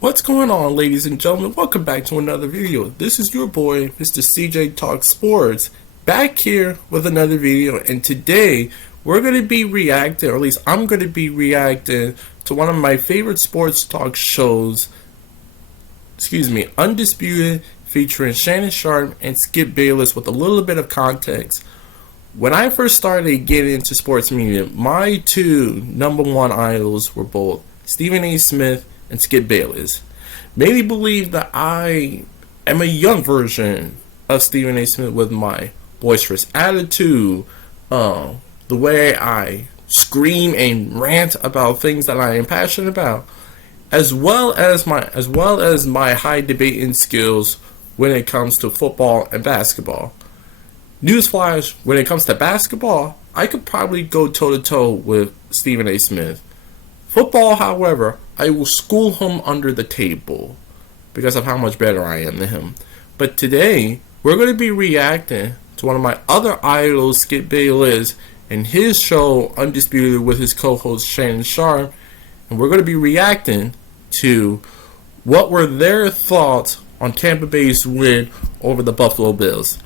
What's going on, ladies and gentlemen? Welcome back to another video. This is your boy, Mr. CJ Talk Sports, back here with another video. And today, we're going to be reacting, or at least I'm going to be reacting to one of my favorite sports talk shows, Undisputed, featuring Shannon, Sharpe, and Skip Bayless. With a little bit of context, when I first started getting into sports media, my two number one idols were both Stephen A. Smith and Skip Bayless. Made me believe that I am a young version of Stephen A. Smith with my boisterous attitude, the way I scream and rant about things that I am passionate about, as well as my high debating skills when it comes to football and basketball. Newsflash: when it comes to basketball, I could probably go toe to toe with Stephen A. Smith. Football, however, I will school him under the table because of how much better I am than him. But today, we're going to be reacting to one of my other idols, Skip Bayless, and his show, Undisputed, with his co-host, Shannon Sharpe. And we're going to be reacting to what were their thoughts on Tampa Bay's win over the Buffalo Bills.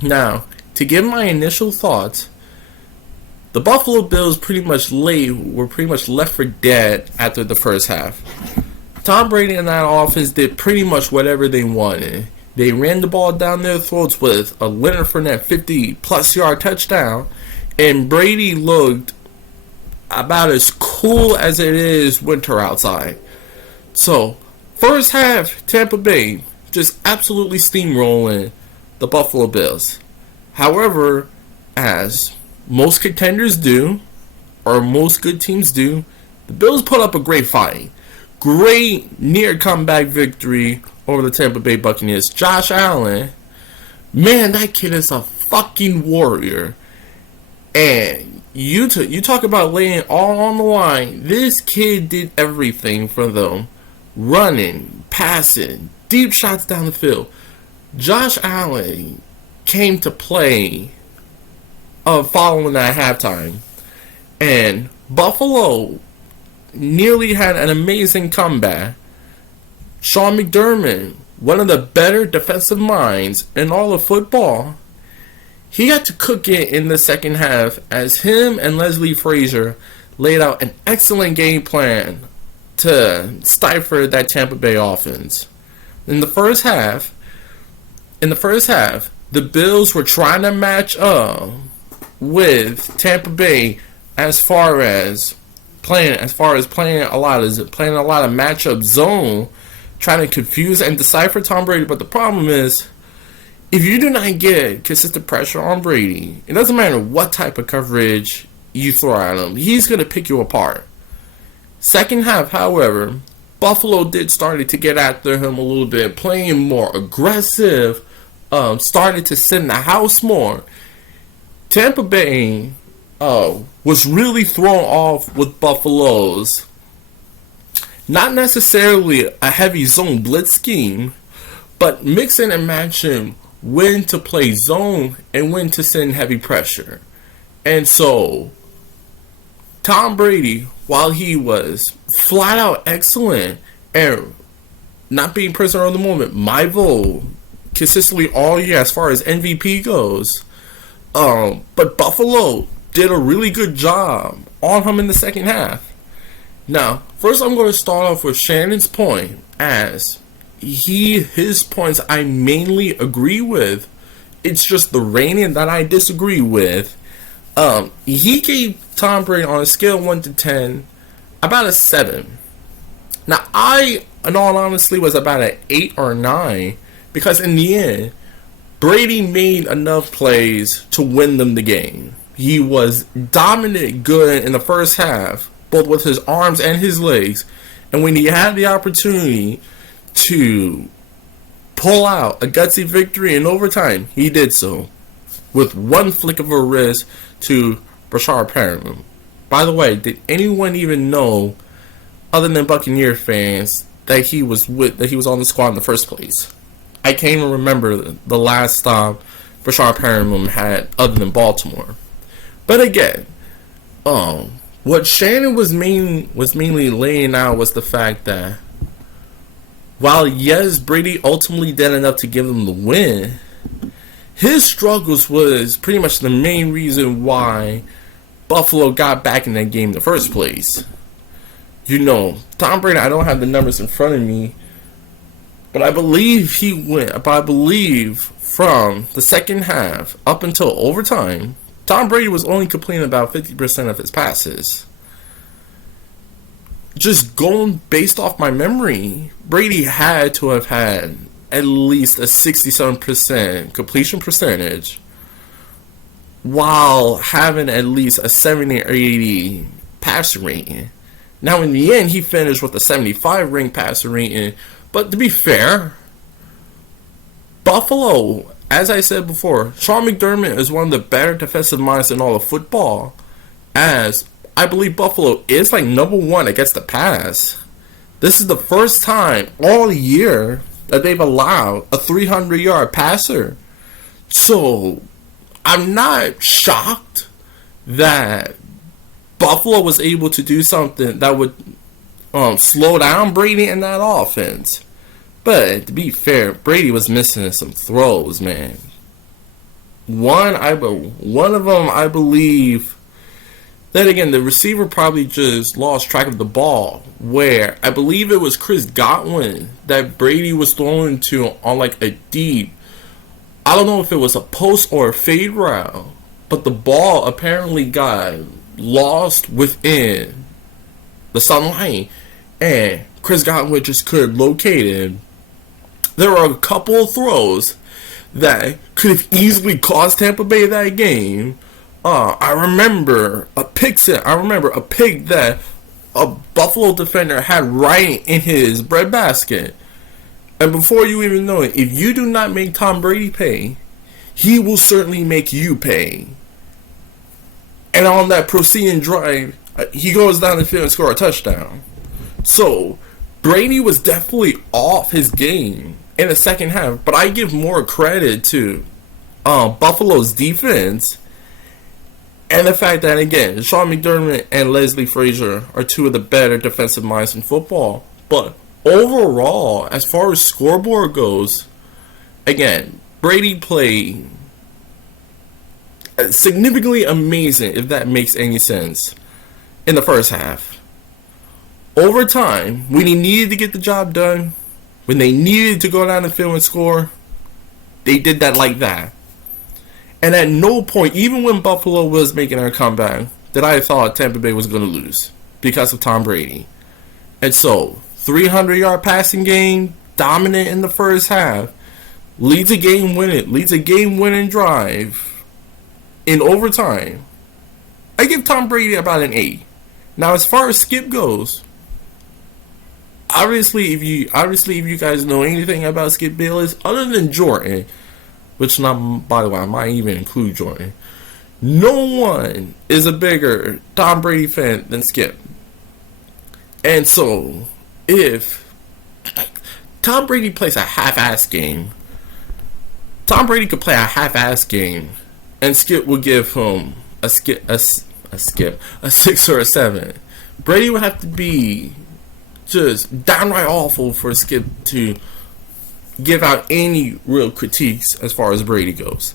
Now, to give my initial thoughts, the Buffalo Bills were pretty much left for dead after the first half. Tom Brady and that offense did pretty much whatever they wanted. They ran the ball down their throats with a Leonard Fournette 50-plus yard touchdown, and Brady looked about as cool as it is winter outside. So, first half, Tampa Bay just absolutely steamrolling the Buffalo Bills. However, as most contenders do, or most good teams do, the Bills put up a great fight. Great near comeback victory over the Tampa Bay Buccaneers. Josh Allen, man, that kid is a fucking warrior. And you talk about laying all on the line. This kid did everything for them. Running, passing, deep shots down the field. Josh Allen came to play following that halftime, and Buffalo nearly had an amazing comeback. Sean McDermott, one of the better defensive minds in all of football, he got to cook it in the second half as him and Leslie Frazier laid out an excellent game plan to stifle that Tampa Bay offense. In the first half, the Bills were trying to match up with Tampa Bay as far as playing a lot of matchup zone, trying to confuse and decipher Tom Brady. But the problem is, if you do not get consistent pressure on Brady, it doesn't matter what type of coverage you throw at him, he's going to pick you apart. Second half, however, Buffalo did started to get after him a little bit, playing more aggressive, started to send the house more. Tampa Bay was really thrown off with Buffalo's not necessarily a heavy zone blitz scheme, but mixing and matching when to play zone and when to send heavy pressure. And so Tom Brady, while he was flat out excellent and not being prisoner of the moment, my vote consistently all year as far as MVP goes, but Buffalo did a really good job on him in the second half. Now, first I'm going to start off with Shannon's point, as his points I mainly agree with. It's just the rating that I disagree with. He gave Tom Brady, on a scale of 1 to 10, about a 7. Now, I, in all honesty, was about an 8 or 9, because in the end, Brady made enough plays to win them the game. He was dominant good in the first half, both with his arms and his legs. And when he had the opportunity to pull out a gutsy victory in overtime, he did so with one flick of a wrist to Sharpe. By the way, did anyone even know, other than Buccaneer fans, that he was on the squad in the first place? I can't even remember the last stop Sharpe had other than Baltimore. But again, what Shannon was mainly laying out was the fact that while yes, Brady ultimately did enough to give them the win, his struggles was pretty much the main reason why Buffalo got back in that game in the first place. Tom Brady, I don't have the numbers in front of me, but I believe from the second half up until overtime, Tom Brady was only completing about 50% of his passes. Just going based off my memory, Brady had to have had at least a 67% completion percentage while having at least a 70 or 80 passer rating. Now, in the end, he finished with a 75 ranked passer rating, but to be fair, Buffalo, as I said before, Sean McDermott is one of the better defensive minds in all of football, as I believe Buffalo is like number one against the pass. This is the first time all year that they've allowed a 300-yard passer. So, I'm not shocked that Buffalo was able to do something that would slow down Brady in that offense. But to be fair, Brady was missing some throws, man. One of them, I believe, then again, the receiver probably just lost track of the ball, where I believe it was Chris Godwin that Brady was throwing to on like a deep, I don't know if it was a post or a fade route, but the ball apparently got lost within the sunlight, and Chris Godwin just couldn't locate it. There were a couple of throws that could have easily cost Tampa Bay that game. I remember a pick that a Buffalo defender had right in his breadbasket. And before you even know it, if you do not make Tom Brady pay, he will certainly make you pay. And on that preceding drive, he goes down the field and scores a touchdown. So, Brady was definitely off his game in the second half, but I give more credit to Buffalo's defense and the fact that, again, Sean McDermott and Leslie Frazier are two of the better defensive minds in football. But overall, as far as scoreboard goes, again, Brady played significantly amazing, if that makes any sense, in the first half. Over time, when he needed to get the job done, when they needed to go down the field and score, they did that like that. And at no point, even when Buffalo was making their comeback, that I thought Tampa Bay was going to lose because of Tom Brady. And so, 300-yard passing game, dominant in the first half, leads a game-winning drive in overtime. I give Tom Brady about an 8. Now, as far as Skip goes, obviously, if you guys know anything about Skip Bayless, other than Jordan, which, not, by the way, I might even include Jordan, no one is a bigger Tom Brady fan than Skip. And so, if Tom Brady plays a half-ass game, Tom Brady could play a half-ass game, and Skip would give him a 6 or a 7. Brady would have to be just downright awful for Skip to give out any real critiques as far as Brady goes.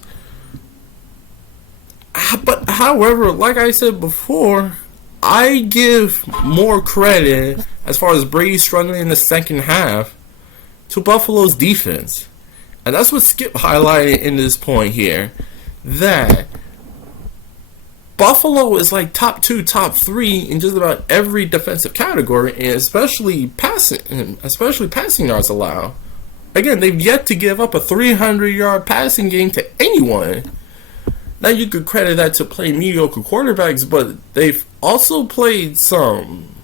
But however, like I said before, I give more credit as far as Brady struggling in the second half to Buffalo's defense. And that's what Skip highlighted in this point here, that Buffalo is like top 2, top 3 in just about every defensive category, and especially passing yards allowed. Again, they've yet to give up a 300-yard passing game to anyone. Now, you could credit that to playing mediocre quarterbacks, but they've also played some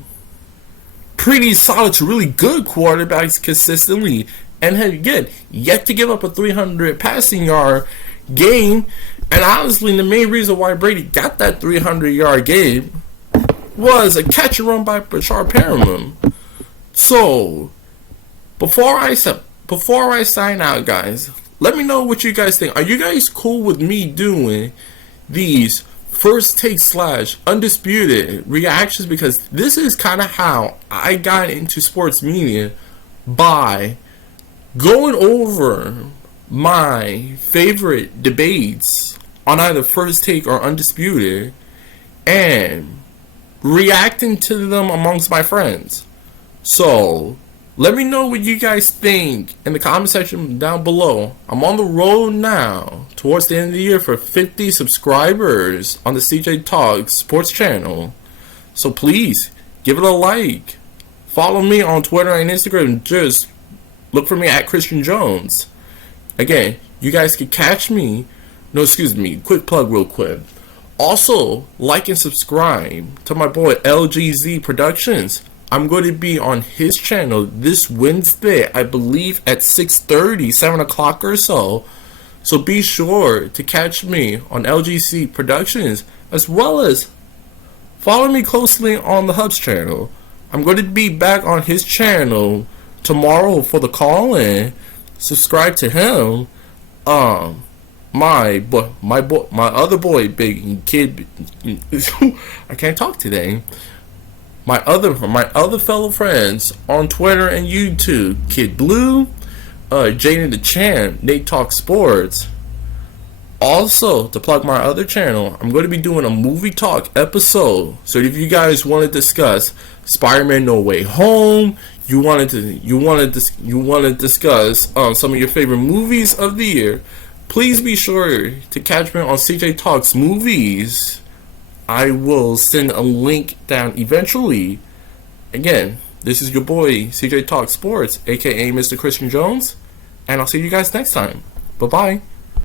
pretty solid to really good quarterbacks consistently, and have, again, yet to give up a 300 passing yard game. And honestly, the main reason why Brady got that 300-yard game was a catch and run by Sharpe. So, before I sign out, guys, let me know what you guys think. Are you guys cool with me doing these first take / undisputed reactions? Because this is kind of how I got into sports media by going over my favorite debates on either First Take or Undisputed and reacting to them amongst my friends. So, let me know what you guys think in the comment section down below. I'm on the road now towards the end of the year for 50 subscribers on the CJ Talk Sports channel. So please, give it a like. Follow me on Twitter and Instagram. Just look for me at Christian Jones. Again, you guys can catch me. No, excuse me. Quick plug real quick. Also, like and subscribe to my boy LGZ Productions. I'm going to be on his channel this Wednesday, I believe at 6:30, 7 o'clock or so. So be sure to catch me on LGC Productions, as well as follow me closely on the Hubs channel. I'm going to be back on his channel tomorrow for the call-in. Subscribe to him. My other boy, Big Kid. I can't talk today. My other fellow friends on Twitter and YouTube, Kid Blue, Jaden the Champ, Nate Talk Sports. Also, to plug my other channel, I'm going to be doing a movie talk episode. So if you guys want to discuss Spider-Man No Way Home, you want to discuss some of your favorite movies of the year, please be sure to catch me on CJ Talks Movies. I will send a link down eventually. Again, this is your boy CJ Talk Sports, aka Mr. Christian Jones, and I'll see you guys next time. Bye bye.